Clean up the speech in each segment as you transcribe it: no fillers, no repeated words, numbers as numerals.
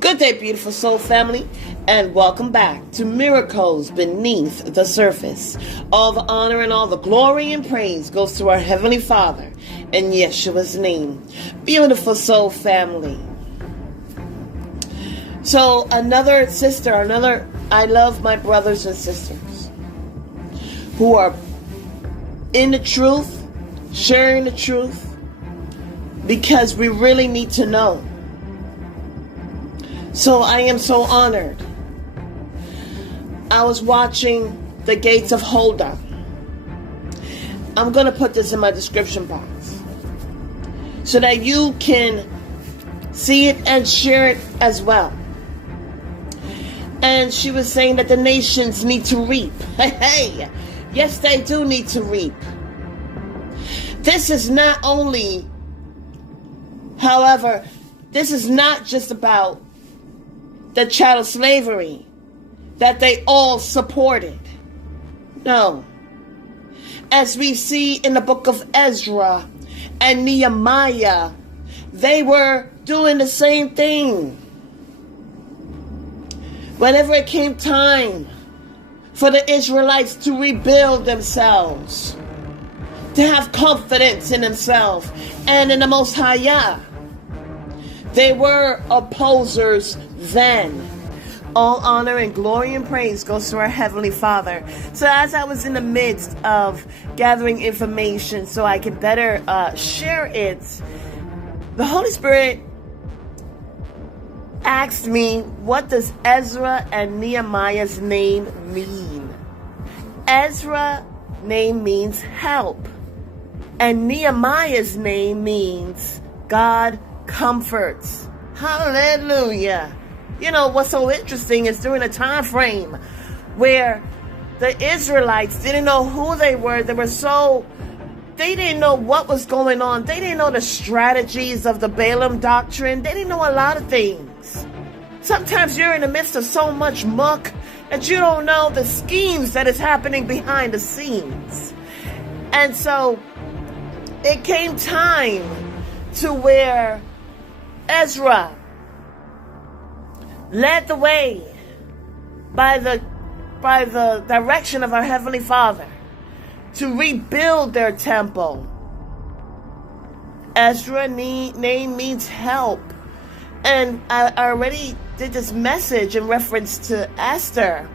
Good day, beautiful soul family, and welcome back to Miracles Beneath the Surface. All the honor and all the glory and praise goes to our Heavenly Father in Yeshua's name. Beautiful soul family. So another sister, I love my brothers and sisters who are in the truth, sharing the truth, because we really need to know. So I am so honored. I was watching The Gates of Huldah. I'm going to put this in my description box so that you can see it and share it as well. And she was saying that the nations need to reap. Hey, yes, they do need to reap. This is not only, however, this is not just about the chattel slavery that they all supported. No. As we see in the book of Ezra and Nehemiah, they were doing the same thing. Whenever it came time for the Israelites to rebuild themselves, to have confidence in themselves and in the Most High Yah, they were opposers then. All honor and glory and praise goes to our Heavenly Father. So as I was in the midst of gathering information so I could better share it, the Holy Spirit asked me, what does Ezra and Nehemiah's name mean? Ezra name means help, and Nehemiah's name means God comforts. Hallelujah. You know, what's so interesting is during a time frame where the Israelites didn't know who they were. They didn't know what was going on. They didn't know the strategies of the Balaam doctrine. They didn't know a lot of things. Sometimes you're in the midst of so much muck that you don't know the schemes that is happening behind the scenes. And so it came time to where Ezra led the way by the direction of our Heavenly Father to rebuild their temple. Ezra name means help. And I already did this message in reference to Esther.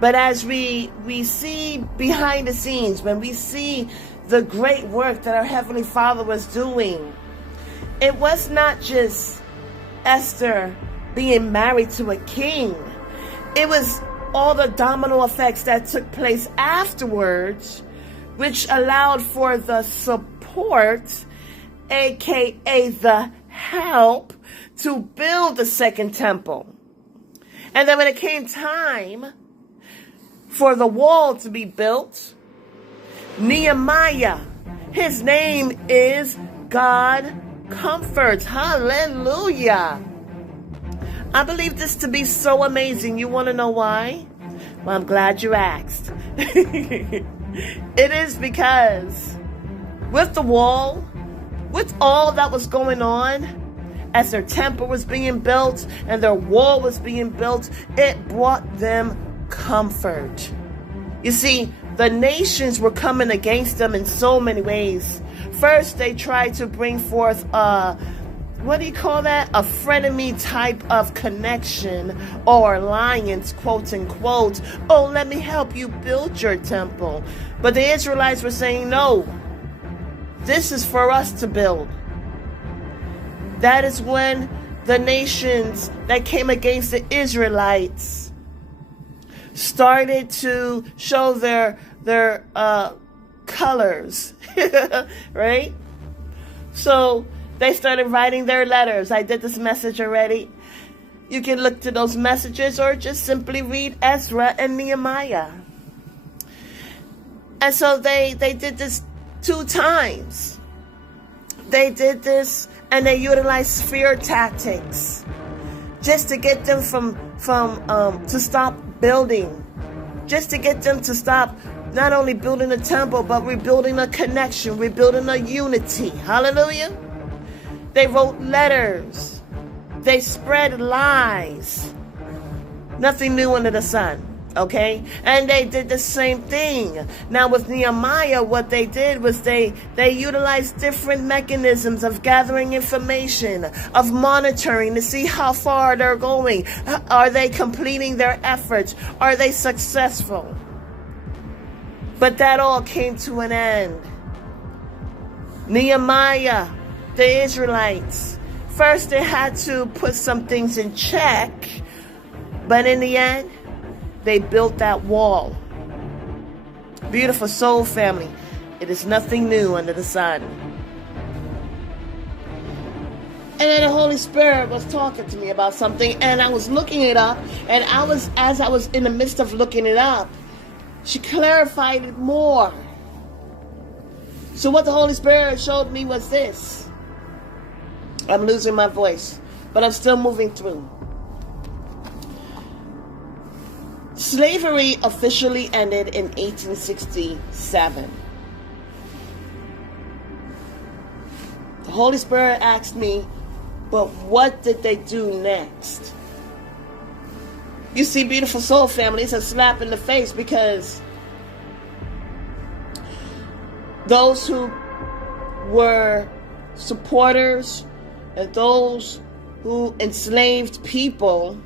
But as we see behind the scenes, when we see the great work that our Heavenly Father was doing, it was not just Esther being married to a king. It was all the domino effects that took place afterwards, which allowed for the support, aka the help, to build the second temple. And then when it came time for the wall to be built, Nehemiah, his name is God comforts. Hallelujah. I believe this to be so amazing. You want to know why? Well, I'm glad you asked. It is because with the wall, with all that was going on, as their temple was being built and their wall was being built, it brought them comfort. You see, the nations were coming against them in so many ways. First, they tried to bring forth what do you call that? A frenemy type of connection or alliance, quote unquote. Oh, let me help you build your temple. But the Israelites were saying, no, this is for us to build. That is when the nations that came against the Israelites started to show their colors, right? So they started writing their letters. I did this message already. You can look to those messages or just simply read Ezra and Nehemiah. And so they did this 2 times. They did this and they utilized fear tactics just to get them to stop building, just to get them to stop not only building a temple, but rebuilding a connection, rebuilding a unity. Hallelujah. They wrote letters. They spread lies. Nothing new under the sun. Okay? And they did the same thing. Now with Nehemiah, what they did was they utilized different mechanisms of gathering information, of monitoring to see how far they're going. Are they completing their efforts? Are they successful? But that all came to an end. Nehemiah, the Israelites, first they had to put some things in check, but in the end, they built that wall. Beautiful soul family. It is nothing new under the sun. And then the Holy Spirit was talking to me about something, and I was looking it up, and as I was in the midst of looking it up, she clarified it more. So what the Holy Spirit showed me was this. I'm losing my voice, but I'm still moving through. Slavery officially ended in 1867. The Holy Spirit asked me, but what did they do next? You see, beautiful soul family, it's a slap in the face, because those who were supporters and those who enslaved people,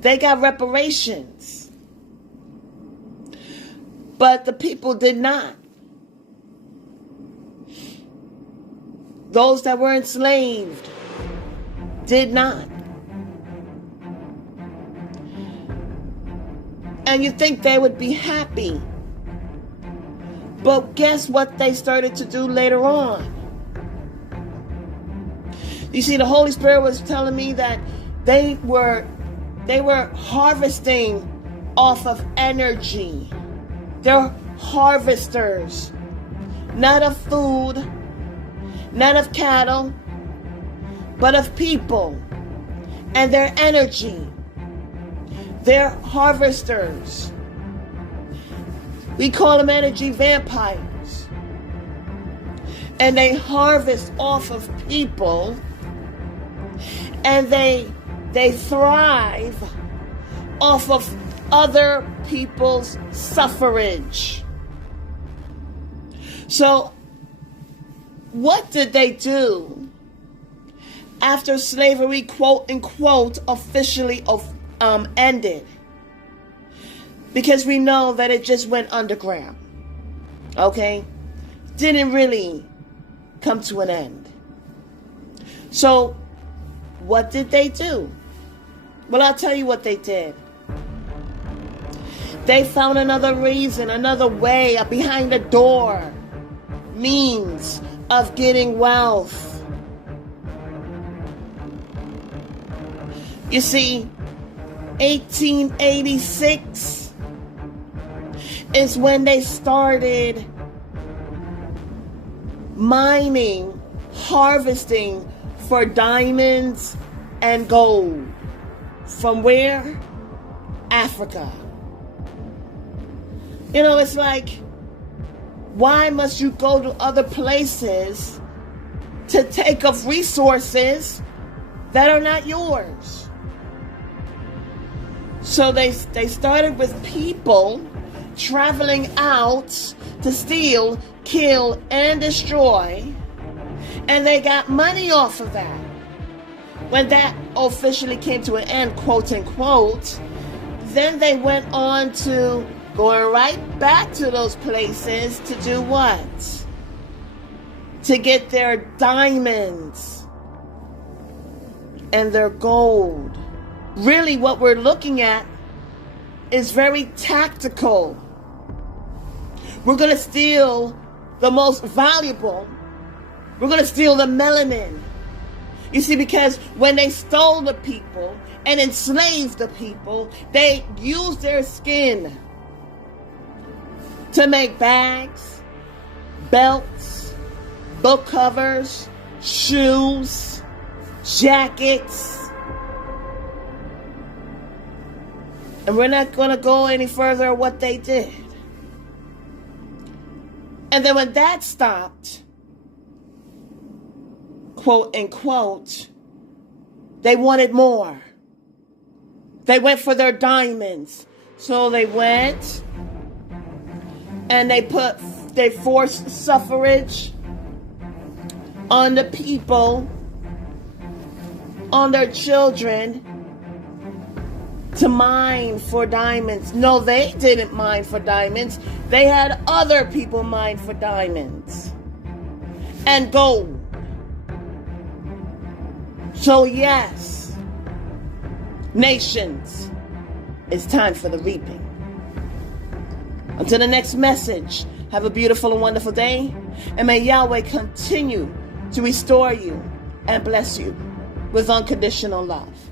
they got reparations. But the people did not. Those that were enslaved did not. And you think they would be happy. But guess what they started to do later on? You see, the Holy Spirit was telling me that they were harvesting off of energy. They're harvesters, not of food, not of cattle, but of people and their energy. They're harvesters. We call them energy vampires. And they harvest off of people, and they thrive off of other people's suffrage. So, what did they do after slavery, quote unquote, officially ended? Because we know that it just went underground. Okay? Didn't really come to an end. So, what did they do? Well, I'll tell you what they did. They found another reason, another way, a behind the door means of getting wealth. You see, 1886 is when they started mining, harvesting for diamonds and gold. From where? Africa. You know, it's like, why must you go to other places to take of resources that are not yours? So they started with people traveling out to steal, kill, and destroy, and they got money off of that. When that officially came to an end, quote unquote, then they went on to going right back to those places to do what? To get their diamonds and their gold. Really, what we're looking at is very tactical. We're going to steal the most valuable. We're going to steal the melanin. You see, because when they stole the people and enslaved the people, they used their skin to make bags, belts, book covers, shoes, jackets. And we're not going to go any further on what they did. And then when that stopped, quote unquote, They wanted more. They went for their diamonds. So they went and they forced suffrage on the people, on their children, to mine for diamonds. No, they didn't mine for diamonds. They had other people mine for diamonds and gold. So yes, nations, it's time for the reaping. Until the next message, have a beautiful and wonderful day, and may Yahweh continue to restore you and bless you with unconditional love.